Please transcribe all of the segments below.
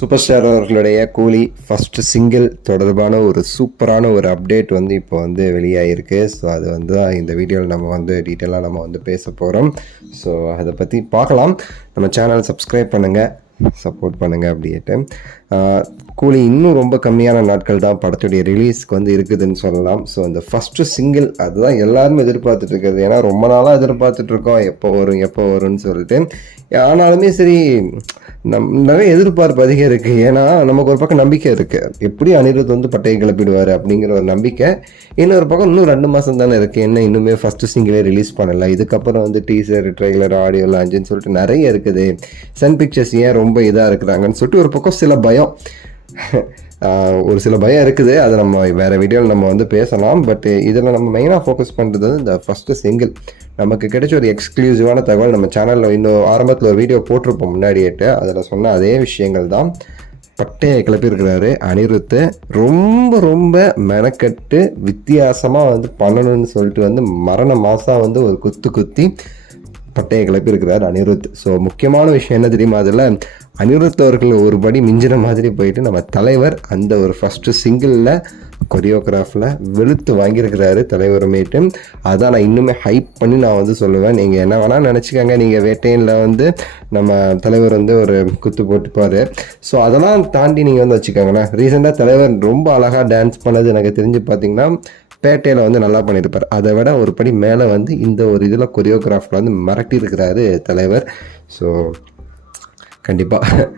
Super star அவர்களுடைய கூலி first single தொடர்பான ஒரு சூப்பரான ஒரு அப்டேட் வந்து இப்போ வந்து வெளியாகிருக்கு. ஸோ அது வந்து தான் இந்த வீடியோவில் நம்ம வந்து டீட்டெயிலாக நம்ம வந்து பேச போகிறோம். ஸோ அதை பற்றி பார்க்கலாம். நம்ம சேனல் சப்ஸ்கிரைப் பண்ணுங்கள், சப்போர்ட் பண்ணுங்கள். அப்படின்ட்டு கூலி இன்னும் ரொம்ப கம்மியான நாட்கள் தான் படத்துடைய ரிலீஸ்க்கு வந்து இருக்குதுன்னு சொல்லலாம். ஸோ அந்த ஃபஸ்ட்டு சிங்கிள் அதுதான் எல்லாருமே எதிர்பார்த்துட்டு இருக்கிறது. ஏன்னா ரொம்ப நாளாக எதிர்பார்த்துட்ருக்கோம் எப்போ வரும்னு சொல்லிட்டு. ஆனாலுமே சரி, நிறைய எதிர்பார்ப்பு அதிகம் இருக்குது. ஏன்னா நமக்கு ஒரு பக்கம் நம்பிக்கை இருக்குது, எப்படி அனிருத் வந்து பட்டையை கிளப்பிடுவார் அப்படிங்கிற ஒரு நம்பிக்கை. இன்னொரு பக்கம் இன்னும் 2 மாதம் தானே இருக்குது, என்ன இன்னுமே ஃபஸ்ட்டு சிங்கிளே ரிலீஸ் பண்ணலை, இதுக்கப்புறம் வந்து டீசர், ட்ரெய்லர், ஆடியோ லான்ச்சுன்னு சொல்லிட்டு நிறைய இருக்குது. சன் பிக்சர்ஸ் ஏன் ரொம்ப இதாக இருக்கிறாங்கன்னு சொல்லிட்டு ஒரு பக்கம் சில பயம் ஒரு சில பயம் இருக்குது. அதை நம்ம வேறு வீடியோவில் நம்ம வந்து பேசலாம். பட் இதில் நம்ம மெயினாக ஃபோக்கஸ் பண்ணுறது வந்து இந்த ஃபஸ்ட்டு சிங்கிள். நமக்கு கிடைச்ச ஒரு எக்ஸ்க்ளூசிவான தகவல். நம்ம சேனலில் இன்னும் ஆரம்பத்தில் ஒரு வீடியோ போட்டிருப்போம் முன்னாடியேட்டு. அதில் சொன்ன அதே விஷயங்கள் தான். பட்டையை கிளப்பியிருக்கிறாரு அனிருத்து. ரொம்ப ரொம்ப மெனக்கட்டு வித்தியாசமாக வந்து பண்ணணும்னு சொல்லிட்டு வந்து மரண மாதம் வந்து ஒரு குத்தி பட்டையை கிளப்பியிருக்கிறார் அனிருத். ஸோ முக்கியமான விஷயம் என்ன தெரியுமா, அதில் அனிருத் அவர்கள் ஒரு படி மிஞ்சின மாதிரி போயிட்டு நம்ம தலைவர் அந்த ஒரு ஃபஸ்ட்டு சிங்கிளில் கொரியோகிராஃபில் வெளுத்து வாங்கியிருக்கிறாரு தலைவருமேட்டு. அதான் நான் இன்னுமே ஹைப் பண்ணி நான் வந்து சொல்லுவேன். நீங்கள் என்ன வேணால் நினச்சிக்கோங்க, நீங்கள் வேட்டையில் வந்து நம்ம தலைவர் வந்து ஒரு குத்து போட்டுப்பார். ஸோ அதெல்லாம் தாண்டி நீங்கள் வந்து வச்சுக்கோங்களேன், ரீசெண்டாக தலைவர் ரொம்ப அழகாக டான்ஸ் பண்ணது எனக்கு தெரிஞ்சு பார்த்தீங்கன்னா பேட்டையில் வந்து நல்லா பண்ணியிருப்பார். அதை விட ஒரு படி மேலே வந்து இந்த ஒரு இதில் கொரியோகிராஃபில் வந்து மிரட்டியிருக்கிறாரு தலைவர். ஸோ கண்டிப்பாக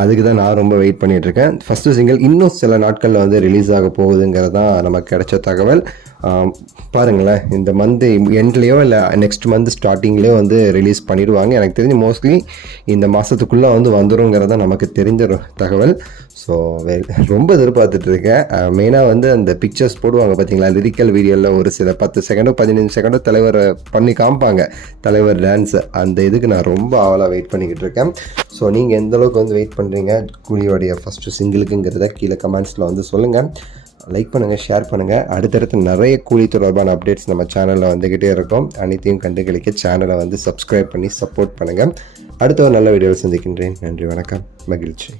அதுக்கு தான் நான் ரொம்ப வெயிட் பண்ணிகிட்ருக்கேன். ஃபஸ்ட்டு சிங்கிள் இன்னும் சில நாட்களில் வந்து ரிலீஸ் ஆக போகுதுங்கிறது தான் நமக்கு கிடைச்ச தகவல். பாருங்களேன், இந்த மந்த் எண்ட்லேயோ இல்லை நெக்ஸ்ட் மந்த் ஸ்டார்டிங்லேயோ வந்து ரிலீஸ் பண்ணிடுவாங்க. எனக்கு தெரிஞ்சு மோஸ்ட்லி இந்த மாதத்துக்குள்ளே வந்து வந்துடுங்கிறத நமக்கு தெரிஞ்ச தகவல். ஸோ ரொம்ப எதிர்பார்த்துட்ருக்கேன். மெயினாக வந்து அந்த பிக்சர்ஸ் போடுவாங்க பார்த்தீங்களா, லிரிக்கல் வீடியோவில் ஒரு சில 10 செகண்டோ 15 செகண்டோ தலைவரை பண்ணி காமிப்பாங்க, தலைவர் டான்ஸு. அந்த இதுக்கு நான் ரொம்ப ஆவலாக வெயிட் பண்ணிக்கிட்டு இருக்கேன். ஸோ நீங்கள் எந்தளவுக்கு வந்து வெயிட் பண்ணுறீங்க கூலியோடைய ஃபஸ்ட்டு சிங்கிளுக்குங்கிறத கீழே கமெண்ட்ஸில் வந்து சொல்லுங்கள். லைக் பண்ணுங்கள், ஷேர் பண்ணுங்கள். அடுத்தடுத்து நிறைய கூலி தொடர்பான அப்டேட்ஸ் நம்ம சேனலில் வந்துக்கிட்டே இருக்கோம். அனைத்தையும் கண்டுகளிக்க சேனலை வந்து சப்ஸ்கிரைப் பண்ணி சப்போர்ட் பண்ணுங்கள். அடுத்த ஒரு நல்ல வீடியோவில் சந்திக்கின்றேன். நன்றி, வணக்கம், மகிழ்ச்சி.